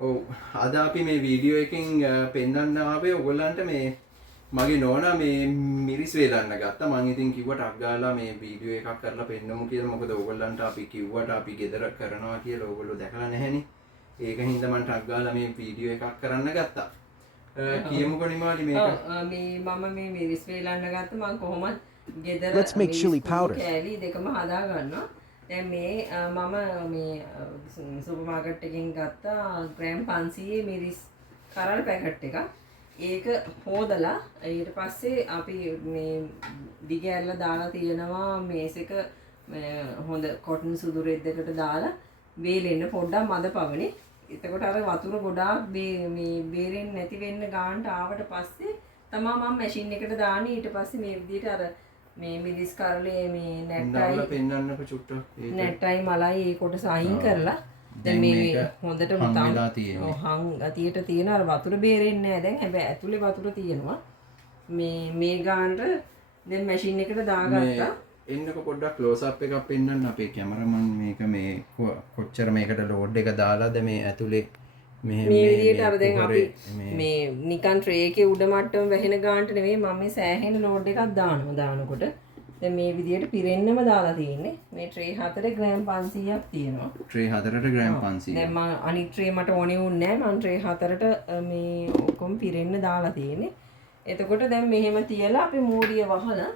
ඔව් අද අපි මේ වීඩියෝ එකෙන් පෙන්වන්න ආවේ ඔයගොල්ලන්ට මේ මගේ නෝනා මේ මිරිස් වේලන්න ගත්තා. මම ඉතින් කිව්වට අක් ගාලා මේ වීඩියෝ එකක් කරලා පෙන්නමු කියලා. මොකද ඔයගොල්ලන්ට අපි කිව්වට අපි ගෙදර කරනවා කියලා ඔයගොල්ලෝ දැකලා නැහෙනේ. ඒක හින්දා මම ටක් ගාලා මේ වීඩියෝ එකක් කරන්න ගත්තා. කියමුකෝ නිමාලි මේක. මේ මම මේ මිරිස් වේලන්න ගත්තා. මම කොහොමද ගෙදර Let's make chili powder. කෑලි දෙකම හදා ගන්නවා. දැන් මේ මම මේ සුපර් මාකට් එකෙන් ගත්ත ග්‍රෑම් 500 මිරිස් කරල් පැකට් එකක්. ඒක හොදලා ඊට පස්සේ අපි මේ දිග ඇරලා දාලා තියෙනවා මේසෙක හොඳ කොටන් සුදු රෙද්දකට දාලා වේලෙන්න පොඩ්ඩක් මද පවනේ. එතකොට අර වතුර ගොඩාක් මේ බේරෙන්නේ නැති වෙන්න ගානට ආවට පස්සේ තමයි මම මැෂින් එකට දාන්නේ. ඊට පස්සේ මේ විදිහට අර මේ මිරිස් කරලේ මේ නැට්ටයි පෙන්වන්නකො චුට්ටක්. නැට්ටයි මලයි ඒ කොටස අයින් කරලා දැන් මේ හොඳට හම්බෙලා තියෙන්නේ. හං ගතියට තියෙන අර වතුර බේරෙන්නේ නැහැ දැන්. හැබැයි ඇතුලේ වතුර තියෙනවා. මේ ගානට දැන් මැෂින් එකට දාගත්තා. එන්නකො පොඩ්ඩක් ක්ලෝස් අප් එකක් පෙන්වන්න අපේ කැමරාමන් මේක මේ කොච්චර මේකට ලෝඩ් එක දාලාද මේ ඇතුලේ මේ විදිහට අර දැන් අපි මේ නිකන් ට්‍රේ එකේ උඩ මට්ටම වැහෙන ගානට නෙවෙයි මම මේ සෑහෙන ලෝඩ් එකක් දානකොට දැන් මේ විදිහට පිරෙන්නම දාලා තියෙන්නේ. මේ ට්‍රේ 4 ග්‍රෑම් 500ක් තියෙනවා. ට්‍රේ 4ට ග්‍රෑම් 500. දැන් මම අනිත් ට්‍රේ මට ඕනේ වුණේ නැහැ. මම ට්‍රේ 4ට මේ ඔක්කොම පිරෙන්න දාලා තියෙන්නේ. එතකොට දැන් මෙහෙම තියලා අපි මූඩිය වහලා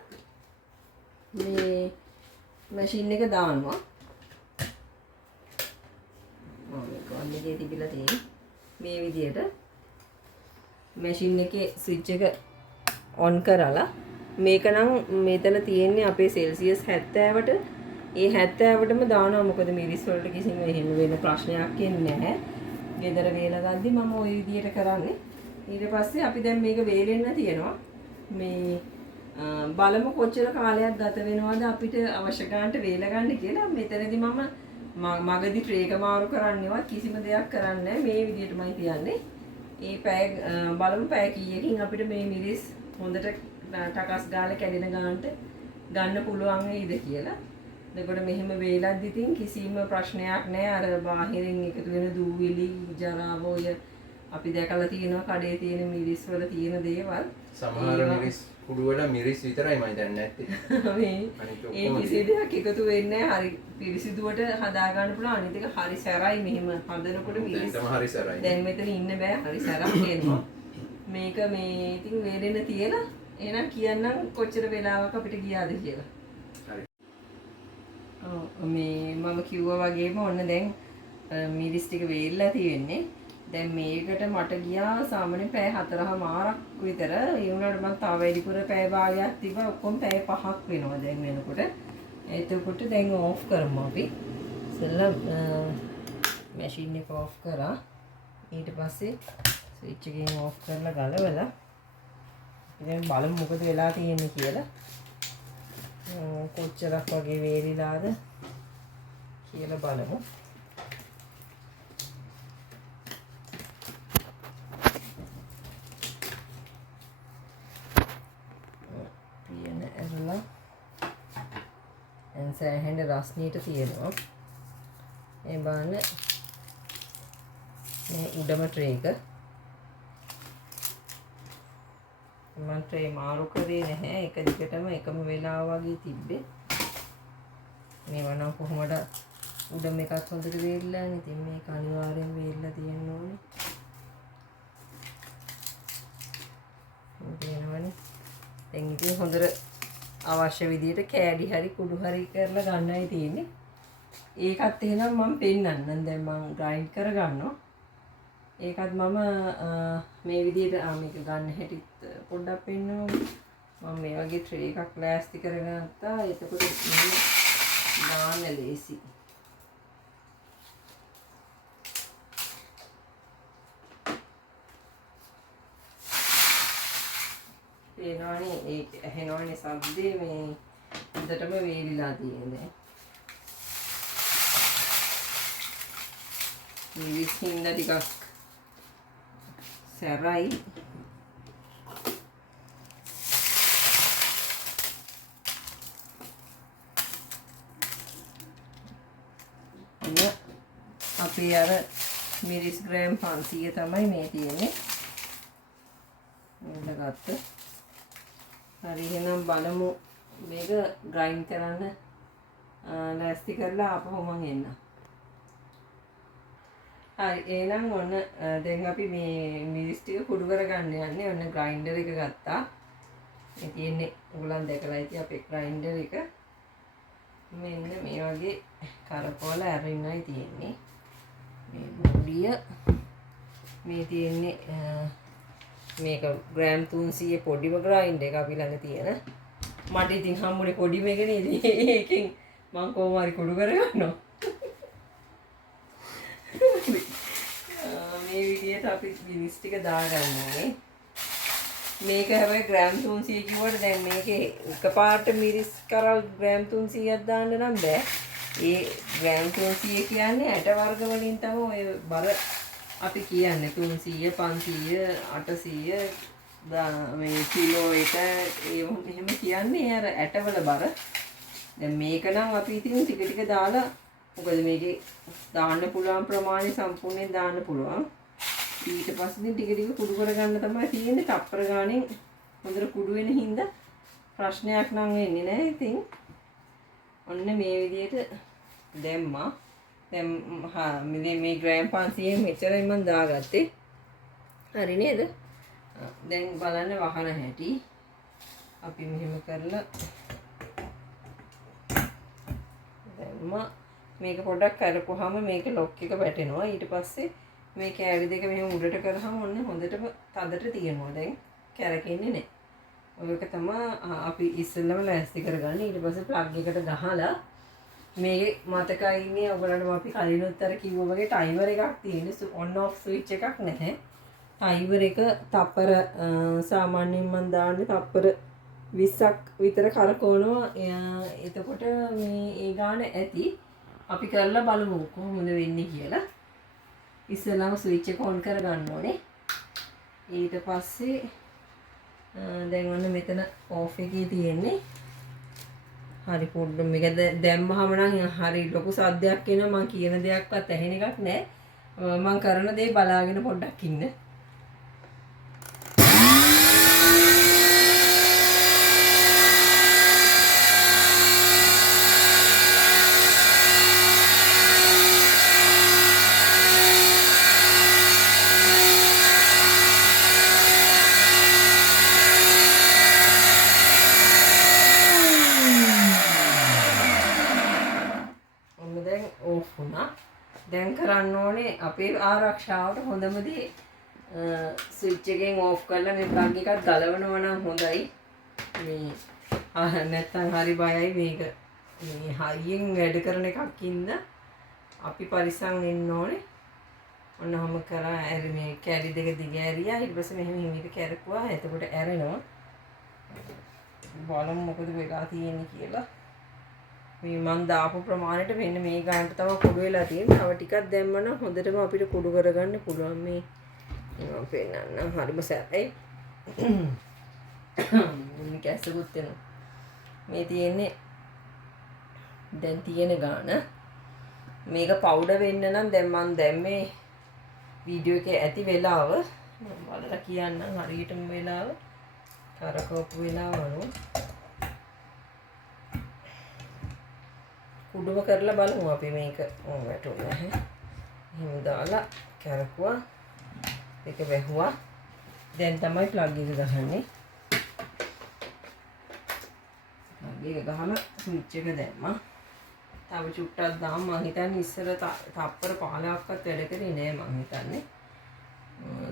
මේ මැෂින් එක දානවා. මේක වන්නේදී තිබිලා තියෙන්නේ. මේ විදිහට මැෂින් එකේ ස්විච් එක ඔන් කරලා මේක නම් මෙතන තියෙන්නේ අපේ සෙල්සියස් 70ට. ඒ 70ටම දානවා. මොකද මිරිස් වලට කිසිම එහෙම වෙන ප්‍රශ්නයක් එන්නේ නැහැ. ගෙදර වේලා ගද්දි මම ওই විදිහට කරන්නේ. ඊට පස්සේ අපි දැන් මේක වේලෙන්න තියෙනවා. මේ බලමු කොච්චර කාලයක් ගත වෙනවද අපිට අවශ්‍ය ගන්නට වේල ගන්න කියලා. මෙතනදී මම මගදී ට්‍රේ එක මාරු කරන්නේවත් කිසිම දෙයක් කරන්නේ නැහැ. මේ විදිහටමයි තියන්නේ. ඒ පැය බලමු පැය කීයකින් අපිට මේ මිරිස් හොඳට ටකස් ගාලා කැඩෙන ගානට ගන්න පුළුවන් වෙයිද කියලා. එතකොට මෙහෙම වේලද්දි තින් කිසිම ප්‍රශ්නයක් නැහැ. අර බාහිරින් එකතු වෙන දූවිලි ජරාව ඔය අපි දැකලා තියෙනවා කඩේ තියෙන මිරිස් වල තියෙන දේවල්. සමහර මිරිස් කුඩු වල මිරිස් විතරයි මම දැන් නැත්තේ. මේ ඒ කිසි දෙයක් එකතු වෙන්නේ නැහැ. හරි පිරිසිදුවට හදා ගන්න පුළුවන්. අනිත් එක හරි සැරයි මෙහෙම හදනකොට මිරිස්. දැන් හරි සැරයි. දැන් මෙතන ඉන්න බෑ. හරි සැරක් එනවා. මේක මේ ඉතින් වේලෙන්න තියලා එහෙනම් කියන්නම් කොච්චර වෙලාවක් අපිට ගියාද කියලා. හරි. මේ මම කිව්වා වගේම ඔන්න දැන් මිරිස් ටික වේලලා තියෙන්නේ. දැන් මේකට මට ගියා සාමාන්‍ය පැය 4:00මාරක් විතර. ඒ වුණාට මම තව වැඩිපුර පැය භාගයක් තිබ්බා. ඔක්කොම පැය 5ක් වෙනවා දැන් වෙනකොට. එතකොට දැන් ඕෆ් කරමු අපි. ඉතින් මැෂින් එක ඕෆ් කරා. ඊට පස්සේ ස්විච් එකෙන් ඕෆ් කරලා ගලවලා දැන් බලමු මොකද වෙලා තියෙන්නේ කියලා. කොච්චරක් වගේ වේලිලාද කියලා බලමු. පියන ඇරලා සෑහෙන රස්නීට තියෙනවා. මේ බලන්න මේ උඩම ට්‍රේ එක මම ට්‍රේ මාරු කරේ නැහැ. එක දිගටම එකම වෙලාව වගේ තිබ්බේ. මේවා නම් කොහොමද උඩම එකත් හොඳට වේලිලා නේ. ඉතින් මේක අනිවාර්යෙන් වේලිලා තියෙන්න ඕනේ. දෙනවනේ. දැන් ඉතින් හොඳට අවශ්‍ය විදිහට කෑලි හරි කුඩු හරි කරලා ගන්නයි තියෙන්නේ. ඒකත් එහෙනම් මම පෙන්නන්නම්. දැන් මම ග්‍රයින්ඩ් කරගන්නවා. ඒකත් මම මේ විදිහට මේක ගන්න හැටිත් පොඩ්ඩක් පෙන්නනවා. මම මේ වගේ ට්‍රේ එකක් ලෑස්ති කරගත්තා. එතකොට දාන්න ලේසි. ඒනවනේ ඒක ඇහෙනවනේ සද්දේ මේ හොඳටම වේලිලා තියෙන්නේ. මිරිස් හින්දා ටිකක් සැරයි. අපි අර මිරිස් ග්‍රෑම් 500 තමයි මේ තියෙන්නේ. මෙන්න ගත්ත. හරි එහෙනම් බලමු මේක ග්‍රයින්ඩ් කරන්න ලෑස්ති කරලා ආපහු මම එන්න. හරි එහෙනම් ඔන්න දැන් අපි මේ මිරිස් ටික කුඩු කරගන්න යන්නේ. ඔන්න ග්‍රයින්ඩර් එක ගත්තා. මේ තියෙන්නේ ඔයගොල්ලන් දැකලා ඇති අපේ ග්‍රයින්ඩර් එක. මෙන්න මේ වගේ කරකවල ඇරින්නයි තියෙන්නේ. මේ බොඩිය මේ තියෙන්නේ මේක ග්‍රෑම් 300 පොඩිම ග්‍රයින්ඩ් එක අපි ළඟ තියෙන. මට ඉතින් හම්බුනේ පොඩිම එක නේද? ඒකෙන් මම කොහොම හරි කුඩු කරගන්නවා. මේ විදිහට අපි මිරිස් ටික දාගන්නවා. මේක හැබැයි ග්‍රෑම් 300 කිව්වට දැන් මේකේ එකපාරට මිරිස් කරල් ග්‍රෑම් 300ක් දාන්න නම් බෑ. ඒ ග්‍රෑම් 300 කියන්නේ ඇට වර්ග වලින් තමයි ඔය බර අපි කියන්නේ 300 500 800 මේ කිලෝ එක එහෙම කියන්නේ අර ඇටවල බර. දැන් මේක නම් අපි ඉතින් ටික ටික දාලා මොකද මේකේ දාන්න පුළුවන් ප්‍රමාණය සම්පූර්ණයෙන් දාන්න පුළුවන්. ඊට පස්සේ ටික ටික කුඩු කරගන්න තමයි තියෙන්නේ. තප්පර ගානේ හොඳට කුඩු වෙන හින්දා ප්‍රශ්නයක් නම් වෙන්නේ නැහැ. ඉතින් ඔන්න මේ විදිහට දැම්මා. දැන් මේ ග්‍රෑම් 500 මෙච්චරයි මම දාගත්තේ. හරි නේද? දැන් බලන්න වහන හැටි. අපි මෙහෙම කරලා දැම්මා. මේක පොඩ්ඩක් කරපුවාම මේක ලොක් එක වැටෙනවා. ඊට පස්සේ මේ කෑලි දෙක මෙහෙම උඩට කරාම ඔන්න හොඳටම තදට තියෙනවා. දැන් කැරකෙන්නේ නැහැ. ඔයක තමයි අපි ඉස්සෙල්ලම ලෑස්ති කරගන්නේ. ඊට පස්සේ ප්ලග් එකට ගහලා මේකේ මතකයි ඉන්නේ ඔයගලන්ට අපි කලිනුත් අර කිව්වා වගේ ටයිමර් එකක් තියෙන්නේ. ඔන් ඔෆ් ස්විච් එකක් නැහැ. ටයිමර් එක තප්පර සාමාන්‍යයෙන් මම දාන්නේ තප්පර 20ක් විතර කරකවනවා. එතකොට මේ ඒ ගාන ඇති. අපි කරලා බලමු කොහොමද වෙන්නේ කියලා. ඉස්සෙල්ලාම ස්විච් එක ඔන් කරගන්න ඕනේ. ඊට පස්සේ දැන් ඔන්න මෙතන ඕෆ් එකේ තියෙන්නේ. හරි පොඩ්ඩක් මේක දැම්මහම නම් හරි ලොකු සද්දයක් එනවා. මම කියන දෙයක්වත් ඇහෙන එකක් නැහැ. මම කරන දේ බලාගෙන පොඩ්ඩක් ඉන්න. දැන් කරන්න ඕනේ අපේ ආරක්ෂාවට හොඳම දේ ස්විච් එකෙන් ඕෆ් කරලා මේ ප්ලග් එකත් ගලවනවා නම් හොඳයි. මේ නැත්තම් හරි බයයි මේක මේ හයියෙන් වැඩ කරන එකක් ඉන්න අපි පරිස්සම් වෙන්න ඕනේ. ඔන්න ඔහම කරා මේ කැලි දෙක දිග ඇරියා. ඊට පස්සේ මෙහෙම හිමීට කැරකුවා. එතකොට ඇරෙනවා. බලමු මොකද වෙලා තියෙන්නේ කියලා. මේ මන් දාපු ප්‍රමාණයට මෙන්න මේ ගානට තමයි කුඩු වෙලා තියෙන්නේ. තව ටිකක් දැම්මම හොඳටම අපිට කුඩු කරගන්න පුළුවන්. මේ මම පෙන්නන්නම්. හරිම සැරයි. මේ කැස්සකුත් වෙනවා. මේ තියෙන්නේ දැන් තියෙන ගාන. මේක පවුඩර් වෙන්න නම් දැන් මම දැම්මේ වීඩියෝ එකේ ඇති වෙලාව. මම බලලා කියන්නම් හරියටම වෙලාව. කරකවපු වෙලාව අනුව කුඩුම කරලා බලමු අපි මේක වැටුණා නැහැ. එහෙම දාලා කරකුවා. ඒක වැහුවා. දැන් තමයි ප්ලග් එක ගහන්නේ. ප්ලග් එක ගහලා ස්විච් එක දැම්මා. තව චුට්ටක් දාමු. මං හිතන්නේ ඉස්සර තප්පර 15ක්වත් වැඩ කරේ නෑ මං හිතන්නේ.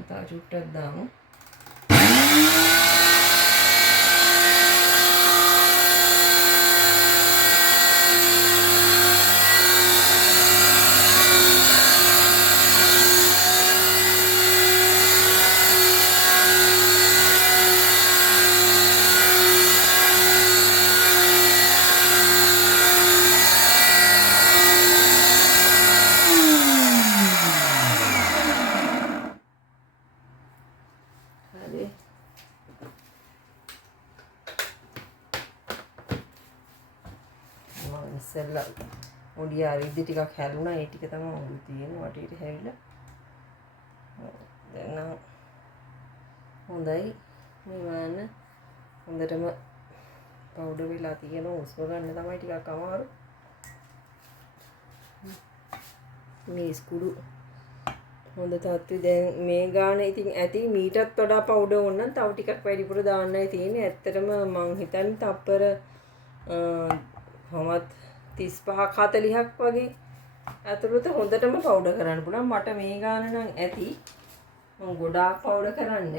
තව චුට්ටක් දාමු. ඉස්සෙල්ලා ඔඩියා රිද්දි ටිකක් හැලුණා. ඒ ටික තමයි උඩු තියෙන වටේට හැවිලා. දැන් නම් හොඳයි මේ වන්න හොඳටම පවුඩර් වෙලා තියෙනවා උස්ම ගන්න තමයි ටිකක් අමාරු මේ ස්කුඩු හොඳ තත්ත්වය දැන් මේ ගාන ඉතින් ඇති මීටත් වඩා පවුඩර් ඕන නම් තව ටිකක් වැඩිපුර දාන්නයි තියෙන්නේ ඇත්තටම මං හිතන්නේ තප්පර කොහොමත් 35ක් 40ක් වගේ ඇතුළත හොඳටම පවුඩර් කරන්න පුළුවන් මට මේ ගාන නම් ඇති මම ගොඩාක් පවුඩර් කරන්නේ